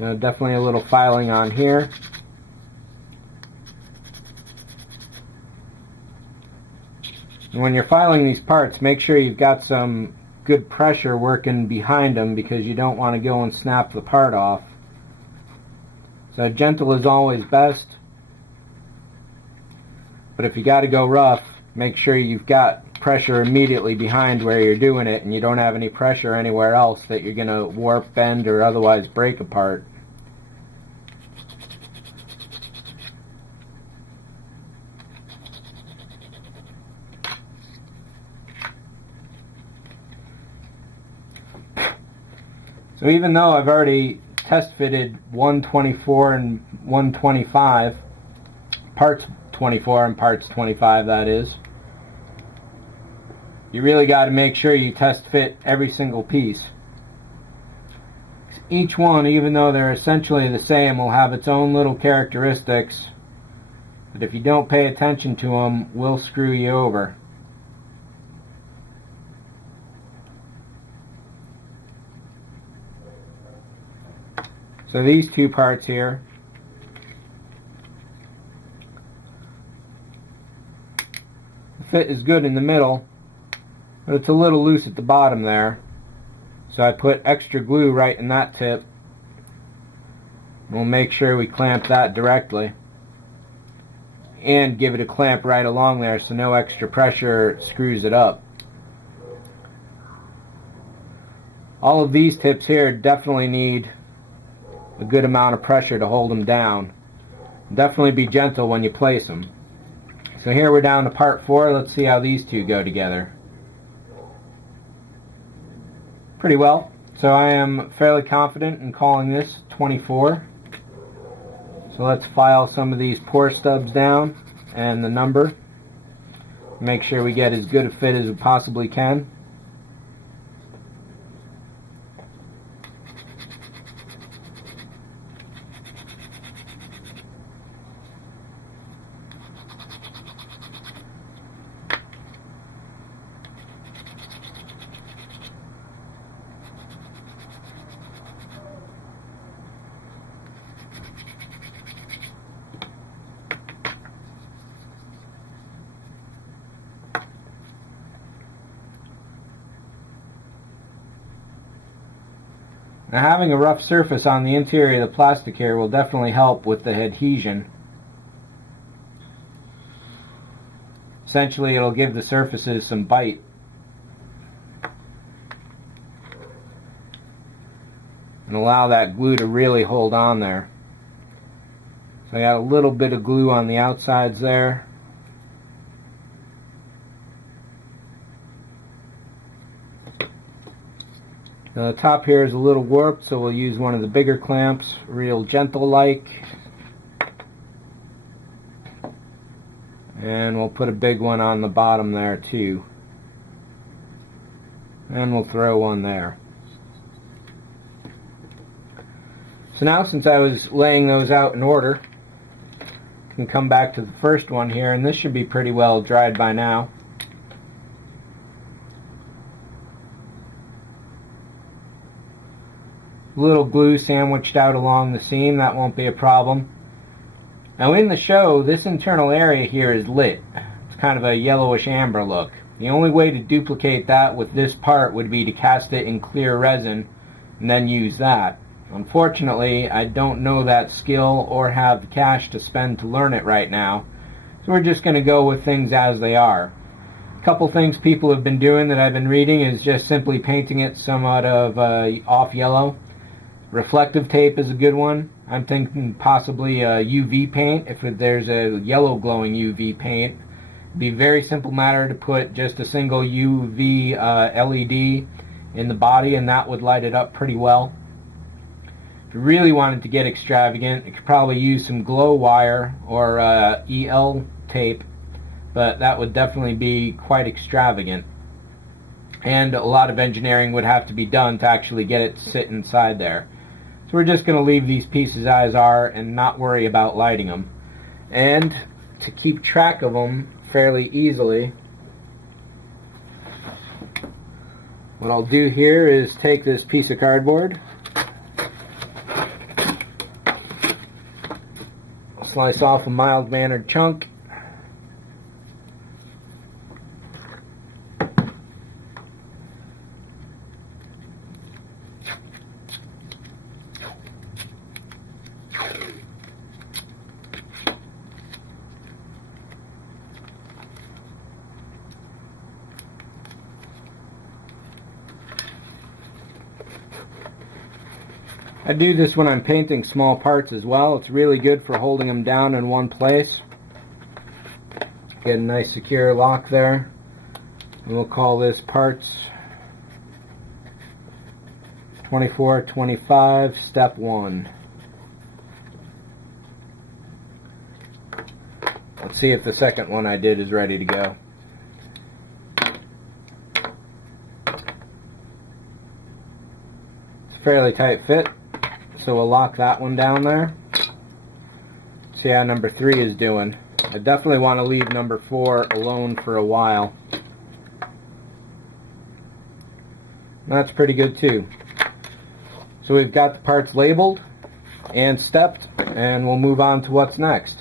So definitely a little filing on here. And when you're filing these parts, make sure you've got some good pressure working behind them, because you don't want to go and snap the part off. So gentle is always best, but if you got to go rough, make sure you've got pressure immediately behind where you're doing it, and you don't have any pressure anywhere else that you're going to warp, bend, or otherwise break apart. So even though I've already test fitted 124 and 125, parts 24 and parts 25 that is, you really got to make sure you test fit every single piece. Each one, even though they're essentially the same, will have its own little characteristics that if you don't pay attention to them, will screw you over. So these two parts here, the fit is good in the middle, but it's a little loose at the bottom there. So I put extra glue right in that tip. We'll make sure we clamp that directly, and give it a clamp right along there so no extra pressure screws it up. All of these tips here definitely need a good amount of pressure to hold them down. Definitely be gentle when you place them. So here we're down to part 4. Let's see how these two go together. Pretty well. So I am fairly confident in calling this 24. So let's file some of these pour stubs down and the number. Make sure we get as good a fit as we possibly can. Now, having a rough surface on the interior of the plastic here will definitely help with the adhesion. Essentially, it'll give the surfaces some bite. And allow that glue to really hold on there. So I got a little bit of glue on the outsides there. Now the top here is a little warped, so we'll use one of the bigger clamps, real gentle like. And we'll put a big one on the bottom there too. And we'll throw one there. So now, since I was laying those out in order, I can come back to the first one here, and this should be pretty well dried by now. Little glue sandwiched out along the seam, that won't be a problem. Now in the show, this internal area here is lit. It's kind of a yellowish amber look. The only way to duplicate that with this part would be to cast it in clear resin and then use that. Unfortunately, I don't know that skill or have the cash to spend to learn it right now, so we're just going to go with things as they are. A couple things people have been doing that I've been reading is just simply painting it somewhat of off yellow. Reflective tape is a good one. I'm thinking possibly a UV paint. If there's a yellow glowing UV paint, it'd be a very simple matter to put just a single UV LED in the body, and that would light it up pretty well. If you really wanted to get extravagant, you could probably use some glow wire or EL tape, but that would definitely be quite extravagant. And a lot of engineering would have to be done to actually get it to sit inside there. So we're just going to leave these pieces as are and not worry about lighting them. And to keep track of them fairly easily, what I'll do here is take this piece of cardboard, Slice off a mild-mannered chunk. I do this when I'm painting small parts as well. It's really good for holding them down in one place. Get a nice secure lock there. And we'll call this parts 2425 step 1. Let's see if the second one I did is ready to go. It's a fairly tight fit, so we'll lock that one down there. See how number 3 is doing. I definitely want to leave number 4 alone for a while. That's pretty good too. So we've got the parts labeled and stepped, and we'll move on to what's next.